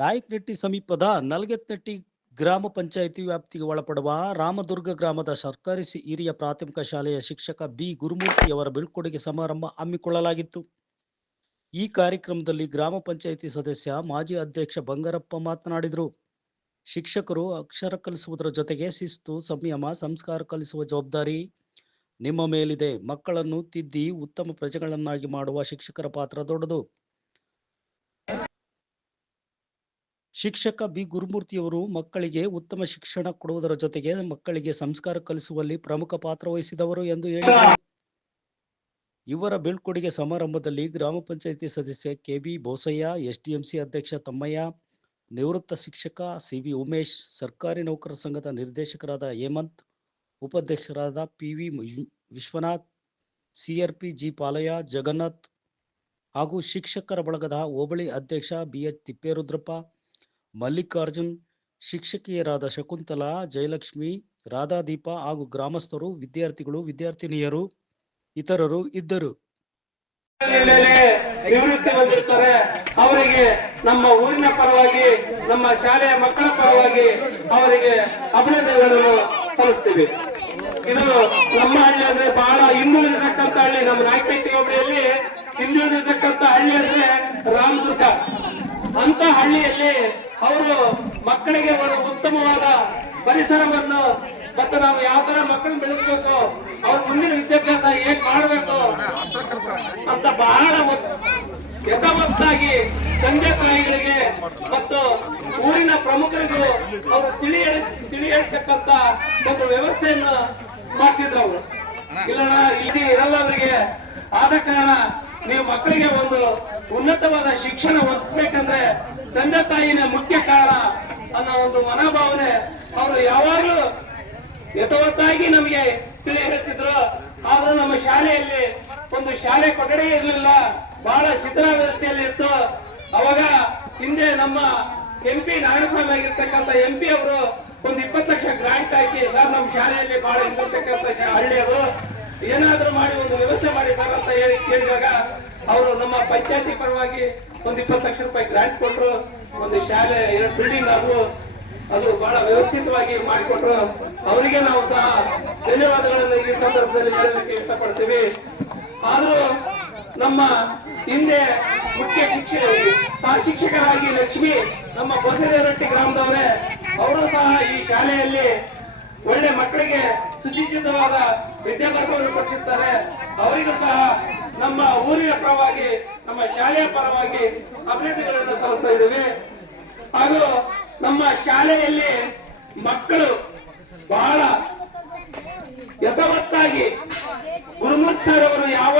ನಾಯಕನಟ್ಟಿ ಸಮೀಪದ ನಲ್ಗೆತ್ನಟ್ಟಿ ಗ್ರಾಮ ಪಂಚಾಯಿತಿ ವ್ಯಾಪ್ತಿಗೆ ಒಳಪಡುವ ರಾಮದುರ್ಗ ಗ್ರಾಮದ ಸರ್ಕಾರಿ ಹಿರಿಯ ಪ್ರಾಥಮಿಕ ಶಾಲೆಯ ಶಿಕ್ಷಕ ಬಿ. ಗುರುಮೂರ್ತಿಯವರ ಬೀಳ್ಕೊಡುಗೆ ಸಮಾರಂಭ ಹಮ್ಮಿಕೊಳ್ಳಲಾಗಿತ್ತು. ಈ ಕಾರ್ಯಕ್ರಮದಲ್ಲಿ ಗ್ರಾಮ ಪಂಚಾಯಿತಿ ಸದಸ್ಯ ಮಾಜಿ ಅಧ್ಯಕ್ಷ ಬಂಗಾರಪ್ಪ ಮಾತನಾಡಿದರು. ಶಿಕ್ಷಕರು ಅಕ್ಷರ ಕಲಿಸುವುದರ ಜೊತೆಗೆ ಶಿಸ್ತು, ಸಂಯಮ, ಸಂಸ್ಕಾರ ಕಲಿಸುವ ಜವಾಬ್ದಾರಿ ನಿಮ್ಮ ಮೇಲಿದೆ. ಮಕ್ಕಳನ್ನು ತಿದ್ದಿ ಉತ್ತಮ ಪ್ರಜೆಗಳನ್ನಾಗಿ ಮಾಡುವ ಶಿಕ್ಷಕರ ಪಾತ್ರ ದೊಡ್ಡದು. ಶಿಕ್ಷಕ ಬಿ. ಗುರುಮೂರ್ತಿಯವರು ಮಕ್ಕಳಿಗೆ ಉತ್ತಮ ಶಿಕ್ಷಣ ಕೊಡುವುದರ ಜೊತೆಗೆ ಮಕ್ಕಳಿಗೆ ಸಂಸ್ಕಾರ ಕಲಿಸುವಲ್ಲಿ ಪ್ರಮುಖ ಪಾತ್ರ ವಹಿಸಿದವರು ಎಂದು ಹೇಳಿದರು ಇವರ ಬೀಳ್ಕೊಡುಗೆ ಸಮಾರಂಭದಲ್ಲಿ ಗ್ರಾಮ ಪಂಚಾಯಿತಿ ಸದಸ್ಯ ಕೆ. ಬಿ. ಬೋಸಯ್ಯ ಎಸ್ಡಿಎಂಸಿ ಅಧ್ಯಕ್ಷ ತಮ್ಮಯ್ಯ, ನಿವೃತ್ತ ಶಿಕ್ಷಕ ಸಿ. ವಿ. ಉಮೇಶ್, ಸರ್ಕಾರಿ ನೌಕರರ ಸಂಘದ ನಿರ್ದೇಶಕರಾದ ಹೇಮಂತ್, ಉಪಾಧ್ಯಕ್ಷರಾದ P. V. Vishwanath CRP G. Palayya, Jagannath ಹಾಗೂ ಶಿಕ್ಷಕರ ಬಳಗದ ಹೋಬಳಿ ಅಧ್ಯಕ್ಷ ಬಿ. ಎಚ್. ತಿಪ್ಪೇರುದ್ರಪ್ಪ ಮಲ್ಲಿಕಾರ್ಜುನ್, ಶಿಕ್ಷಕಿಯರಾದ ಶಕುಂತಲಾ, ಜಯಲಕ್ಷ್ಮಿ, ರಾಧಾದೀಪ ಹಾಗೂ ಗ್ರಾಮಸ್ಥರು, ವಿದ್ಯಾರ್ಥಿಗಳು, ವಿದ್ಯಾರ್ಥಿನಿಯರು ಇತರರು ಇದ್ದರು. ನಿವೃತ್ತಿ ಹೊಂದಿರ್ತಾರೆ. ಅವರಿಗೆ ನಮ್ಮ ಊರಿನ ಪರವಾಗಿ, ನಮ್ಮ ಶಾಲೆಯ ಮಕ್ಕಳ ಪರವಾಗಿ ಅವರಿಗೆ ಅಭಿನಂದನೆಗಳನ್ನು ಸಲ್ಲಿಸ್ತೀವಿ. ಇದು ನಮ್ಮ ಹಳ್ಳಿ ಅಂದ್ರೆ ಬಹಳ ಹಿಂದುಳಿದಿರ್ತಕ್ಕಂಥ ಹಳ್ಳಿ. ನಮ್ಮ ನಾಯಕಿ ಹೋಬಳಿಯಲ್ಲಿ ಹಿಂದುಳಿದಿರ್ತಕ್ಕಂಥ ಹಳ್ಳಿ ಅಂದ್ರೆ ರಾಮದುರ್ಗ. ಅಂತ ಹಳ್ಳಿಯಲ್ಲಿ ಅವರು ಮಕ್ಕಳಿಗೆ ಒಂದು ಉತ್ತಮವಾದ ಪರಿಸರವನ್ನು ಮತ್ತು ನಾವು ಯಾವ ತರ ಮಕ್ಕಳನ್ನ ಬೆಳೆಸಬೇಕು, ಅವ್ರ ಮುಂದಿನ ವಿದ್ಯಾಭ್ಯಾಸ ಹೇಗ್ ಮಾಡಬೇಕು ಅಂತ ಬಹಳ ಯಥಾವತ್ತಾಗಿ ತಂದೆ ತಾಯಿಗಳಿಗೆ ಮತ್ತು ಊರಿನ ಪ್ರಮುಖರಿಗೂ ಅವರು ತಿಳಿ ತಿಳಿ ಒಂದು ವ್ಯವಸ್ಥೆಯನ್ನು ಮಾಡ್ತಿದ್ರು ಅವರು. ಇಲ್ಲ ಇಲ್ಲಿ ಇರಲ್ಲ ಅವರಿಗೆ. ಆದ ಕಾರಣ ನೀವು ಮಕ್ಕಳಿಗೆ ಒಂದು ಉನ್ನತವಾದ ಶಿಕ್ಷಣ ಒದಗಿಸ್ಬೇಕಂದ್ರೆ ತಂದೆ ತಾಯಿನ ಮುಖ್ಯ ಕಾರಣ ಅನ್ನೋ ಒಂದು ಮನೋಭಾವನೆ ಅವರು ಯಾವಾಗಲೂ ಯಥವತ್ತಾಗಿ ನಮಗೆ ತಿಳಿ ಹೇಳ್ತಿದ್ರು. ಆದ್ರೆ ನಮ್ಮ ಶಾಲೆಯಲ್ಲಿ ಒಂದು ಶಾಲೆ ಕೊಠಡಿ ಇರಲಿಲ್ಲ. ಬಹಳ ಶಿಥಿಲ ವ್ಯವಸ್ಥೆಯಲ್ಲಿ ಇತ್ತು. ಅವಾಗ ಹಿಂದೆ ನಮ್ಮ ಎಂ ಪಿ ನಾರಾಯಣಸ್ವಾಮಿ ಆಗಿರ್ತಕ್ಕಂಥ ಎಂ ಪಿ ಅವರು ಒಂದು ಇಪ್ಪತ್ತು ಲಕ್ಷ ಗ್ರಾಂಟ್ ಹಾಕಿ, ಸರ್, ನಮ್ಮ ಶಾಲೆಯಲ್ಲಿ ಬಹಳ ಇರ್ತಕ್ಕಂಥ ಹಳ್ಳಿಯವರು ಏನಾದ್ರೂ ಮಾಡಿ ಒಂದು ವ್ಯವಸ್ಥೆ ಮಾಡಿ ಅಂತ ಹೇಳಿ ಕೇಳಿದಾಗ ಅವರು ನಮ್ಮ ಪಂಚಾಯತಿ ಪರವಾಗಿ ಒಂದು ಇಪ್ಪತ್ತು ಲಕ್ಷ ರೂಪಾಯಿ ಗ್ರಾಂಟ್ ಕೊಟ್ಟರು ಒಂದು ಶಾಲೆ, ಎರಡು ಬಿಲ್ಡಿಂಗ್ ಅದು ಅದು ಬಹಳ ವ್ಯವಸ್ಥಿತವಾಗಿ ಮಾಡಿಕೊಟ್ರು. ಅವರಿಗೆ ನಾವು ಸಹ ಧನ್ಯವಾದಗಳನ್ನು ಈ ಸಂದರ್ಭದಲ್ಲಿ ಹೇಳಲಿಕ್ಕೆ ಇಷ್ಟಪಡ್ತೀವಿ. ಆದ್ರೂ ನಮ್ಮ ಹಿಂದೆ ಮುಖ್ಯ ಶಿಕ್ಷಕ ಸಹ ಶಿಕ್ಷಕರಾಗಿ ಲಕ್ಷ್ಮಿ ನಮ್ಮ ಬಸರೇರಟ್ಟಿ ಗ್ರಾಮದವರೇ, ಅವರು ಸಹ ಈ ಶಾಲೆಯಲ್ಲಿ ಒಳ್ಳೆ ಮಕ್ಕಳಿಗೆ ಸುಶಿಕ್ಷಿತವಾದ ವಿದ್ಯಾಭ್ಯಾಸವನ್ನು ಕೊಡಿಸುತ್ತಾರೆ ಅವರಿಗೂ ಸಹ ನಮ್ಮ ಊರಿನ ಪರವಾಗಿ, ನಮ್ಮ ಶಾಲೆಯ ಪರವಾಗಿ ಅಭಿನಂದನೆಗಳನ್ನು ಸಲ್ಲಿಸ್ತಾ ಇದ್ದೇವೆ. ಹಾಗೂ ನಮ್ಮ ಶಾಲೆಯಲ್ಲಿ ಮಕ್ಕಳು ಬಹಳ ಯಥವತ್ತಾಗಿ ಗುರುಮೂರ್ತಿ ಸರ್ ಅವರು ಯಾವ